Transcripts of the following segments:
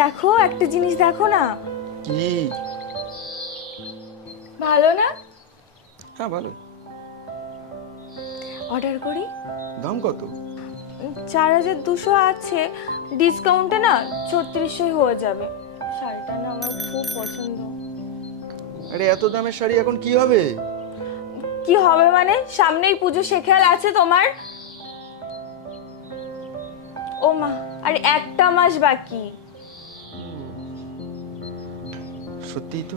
দেখো একটা জিনিস দেখো না। কি? ভালো না? হ্যাঁ ভালো। অর্ডার করি? দাম কত? চার হাজার দুশো আছে। ডিসকাউন্টে না ছত্রিশশোই হয়ে যাবে। শাড়িটা না আমার খুব পছন্দ। আরে এত দামের শাড়ি এখন কি হবে? কি হবে মানে? সামনেই পুজো শেখাল আছে তোমার? ও মা আর একটা মাস বাকি। সত্যিই তো?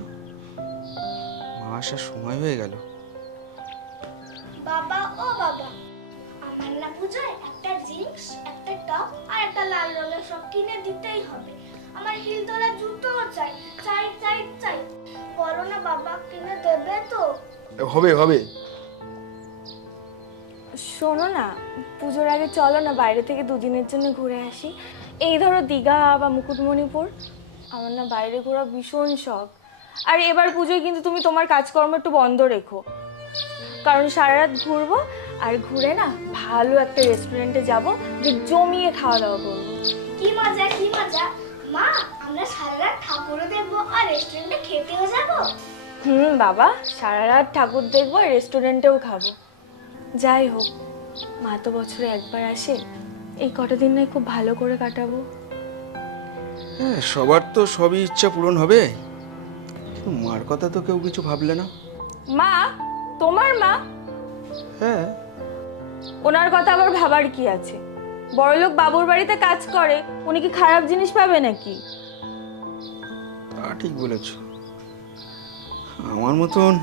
মা আসার সময় হয়ে গেল। বাবা ও বাবা আমার না পুজোয় একটা জিন্স একটা টপ আর একটা লাল রঙের সব কিনে দিতেই হবে। আমার হিল তোলা জুতোও চাই চাই চাই চাই। বলো না বাবা কিনে দেবে তো? হবে হবে। শোনো না পুজোর আগে চলো না বাইরে থেকে দুদিনের জন্য ঘুরে আসি। এই ধরো দীঘা বা মুকুটমণিপুর। আমার না বাইরে ঘোরা ভীষণ শখ। আর এবার পুজোয় কিন্তু তুমি তোমার কাজকর্ম একটু বন্ধ রেখো। কারণ সারা রাত ঘুরবো আর ঘুরে না ভালো একটা রেস্টুরেন্টে যাব যে জমিয়ে খাওয়া দাওয়া করব। কি মজা কি মজা। মা আমরা সারা রাত ঠাকুরও দেখব আর রেস্টুরেন্টে খেতেও যাব। হুম বাবা সারা রাত ঠাকুর দেখব আর রেস্টুরেন্টেও খাব। যাই হোক মা তো বছরে একবার আসে। এই কটা দিন নয় খুব ভালো করে কাটাবো। হ্যাঁ সবার তো সবই ইচ্ছা পূরণ হবে। কিন্তু মার কথা তো কেউ কিছু ভাবলে না। মা তোমার মা? হ্যাঁ। ওনার কথা আবার ভাবার কি আছে? বড়লোক বাবুর বাড়িতে কাজ করে উনি কি খারাপ জিনিস পাবে নাকি? তা ঠিক বলেছ। আমার মতন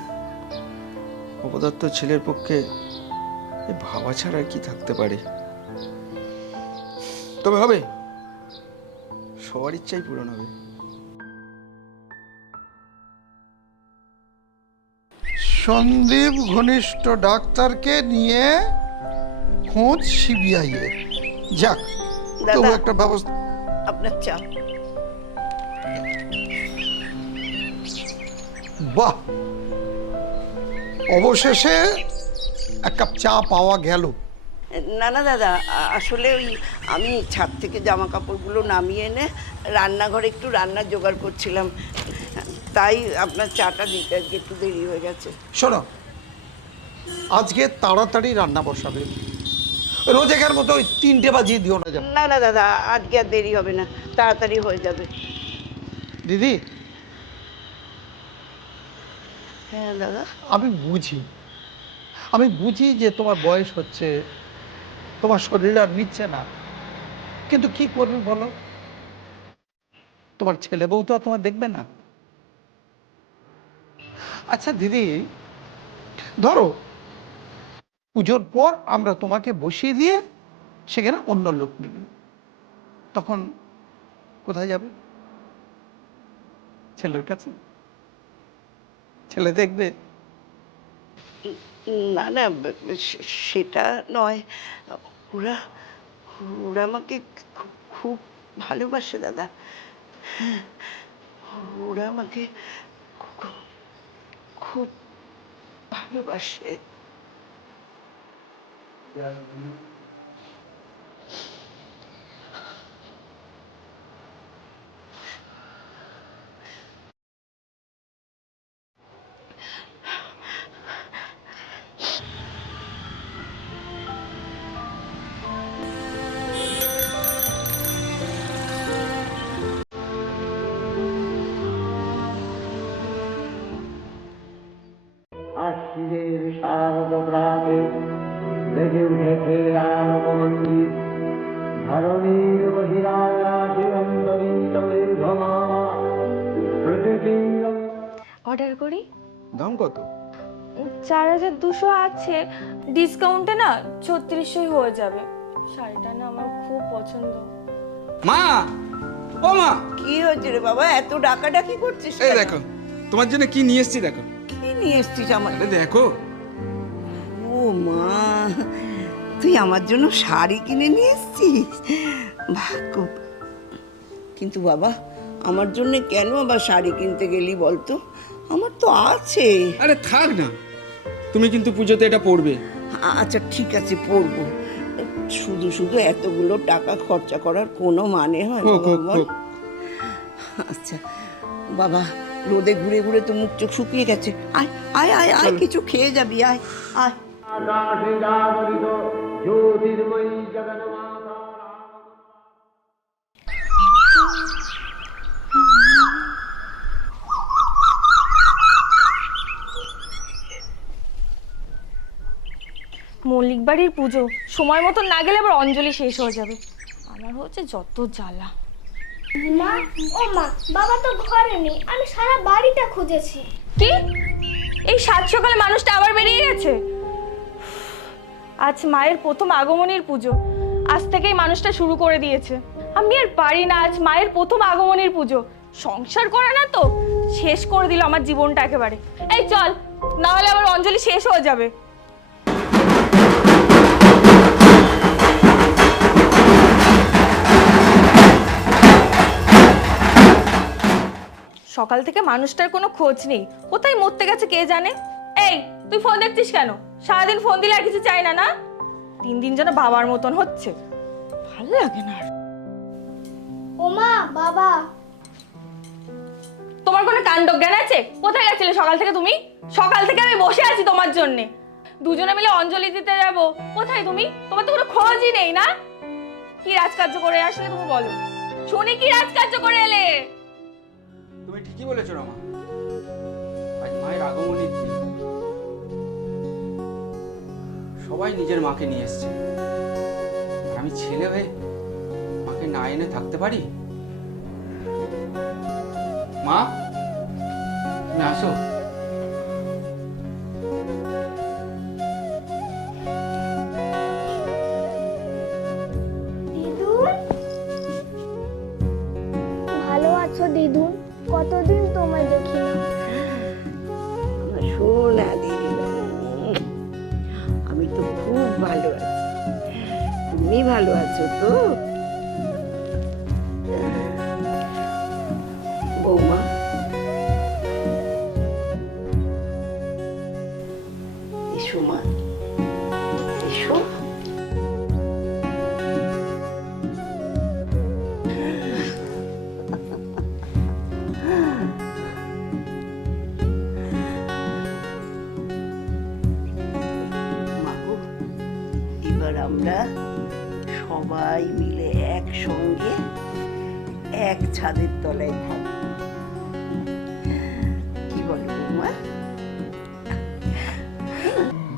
অপদার্থ ছেলের পক্ষে ভাবা ছাড়া কি থাকতে পারে? তবে হবে। সবার ইচ্ছাই পূরণ হবে। সন্দীপ ঘনিষ্ঠ ডাক্তারকে নিয়ে খোঁজ সিবিআই এর। যাক তবু একটা ব্যবস্থা আপনার চা। বাহ! অবশেষে এক কাপ চা পাওয়া গেল। না না দাদা আসলে ওই আমি ছাদ থেকে জামা কাপড়গুলো নামিয়ে এনে রান্নাঘরে একটু রান্নার জোগাড় করছিলাম। তাই আপনার চাটা দিতে আজকে একটু দেরি হয়ে গেছে। শোনো আজকে তাড়াতাড়ি রান্না বসাবে। রোজেকার মতো ওই তিনটে বাজিয়ে দিও না যেন না না দাদা আজকে আর দেরি হবে না তাড়াতাড়ি হয়ে যাবে। দিদি। হ্যাঁ দাদা। আমি বুঝি আমি বুঝি যে তোমার বয়স হচ্ছে তোমার শরীর আর নিচ্ছে না। কিন্তু কি করবে বলো? তোমার ছেলে বউ তো তোমার দেখবে না। আচ্ছা দিদি, ধরো, পুজোর পর আমরা তোমাকে বসিয়ে দিয়ে সেখানে অন্য লোক নেবে। তখন কোথায় যাবে? ছেলের কাছে? ছেলে দেখবে? না না সেটা নয়। ওরা ওরা আমাকে খুব ভালোবাসে দাদা। ওরা আমাকে খুব ভালোবাসে। উঠেছে ধরণীর অর্ডার করি? দাম কত? চার হাজার দুশো আছে। ডিসকাউন্টে না ছত্রিশশোই হয়ে যাবে। শাড়িটা না আমার খুব পছন্দ। মা! ও মা! কি হয়েছে রে বাবা? এত ডাকাডাকি করছিস এই দেখো তোমার জন্য কি নিয়ে এসেছি দেখো। কি নিয়ে এসছিস আমার দেখো মা তুই আমার জন্য শাড়ি কিনে নিয়ে এসছিস? ভাগ্য। কিন্তু বাবা আমার জন্য কেন আবার শাড়ি কিনতে গেলি বলতো? আমার তো আছে। আরে থাক না তুমি কিন্তু পুজোতে এটা পড়বে আচ্ছা ঠিক আছে পরবো। শুধু শুধু এতগুলো টাকা খরচা করার কোনো মানে হয়? আচ্ছা বাবা রোদে ঘুরে ঘুরে তো মুখ চোখ শুকিয়ে গেছে। আয় আয় আয় আয় কিছু খেয়ে যাবি আয় আয়। আকাশে জাগরিত জ্যোতির্ময়ী জগন্মাতা মল্লিক বাড়ির পুজো সময় মতো না গেলে আবার অঞ্জলি শেষ হয়ে যাবে। আমার হচ্ছে যত জ্বালা। মা ও মা বাবা তো ঘরে নেই আমি সারা বাড়িটা খুঁজেছি। কি? এই সাত সকালে মানুষটা আবার বেরিয়ে গেছে? আজ মায়ের প্রথম আগমনীর পুজো। আজ থেকেই মানুষটা শুরু করে দিয়েছে। আমি আর পারি না আজ মায়ের প্রথম আগমনীর পুজো। সংসার করে না তো, শেষ করে দিল আমার জীবনটা একেবারে। এই চল, না হলে আবার অঞ্জলি শেষ হয়ে যাবে। সকাল থেকে মানুষটার কোনো খোঁজ নেই। কোথায় মরতে গেছে কে জানে? এই তুই ফোন দেখছিস কেন? সারাদিন ফোন দিলে আর কিছু চাই না না? তিন দিন যেন বাবার মতন হচ্ছে। ভালো লাগে না আর। ও বাবা। তোমার কোনো কাণ্ড জ্ঞান আছে? কোথায় গেছিলে সকাল থেকে তুমি? সকাল থেকে আমি বসে আছি তোমার জন্যে। দুজনে মিলে অঞ্জলি দিতে যাব। কোথায় তুমি? তোমার তো কোনো খোঁজই নেই না? কি রাজকার্য করে আসলে তুমি বলো। শুনি কি রাজকার্য করে এলে। তুমি ঠিকই বলেছ রমা। আজ মায়ের আগমনের সবাই নিজের মাকে নিয়ে এসছে। আমি ছেলে হয়ে মাকে না এনে থাকতে পারি? মা? না, আসো। তুমি ভালো আছো তো? বৌমা। এসো মা। এসো। আমরা সবাই মিলে একসঙ্গে এক ছাদের তলায় থাকি। কি বলো বৌমা?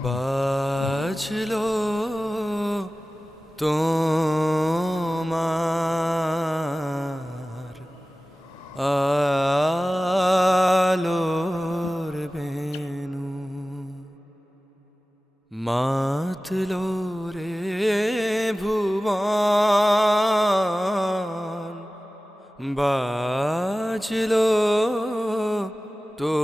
বাজলো তোমার বাজলো তো।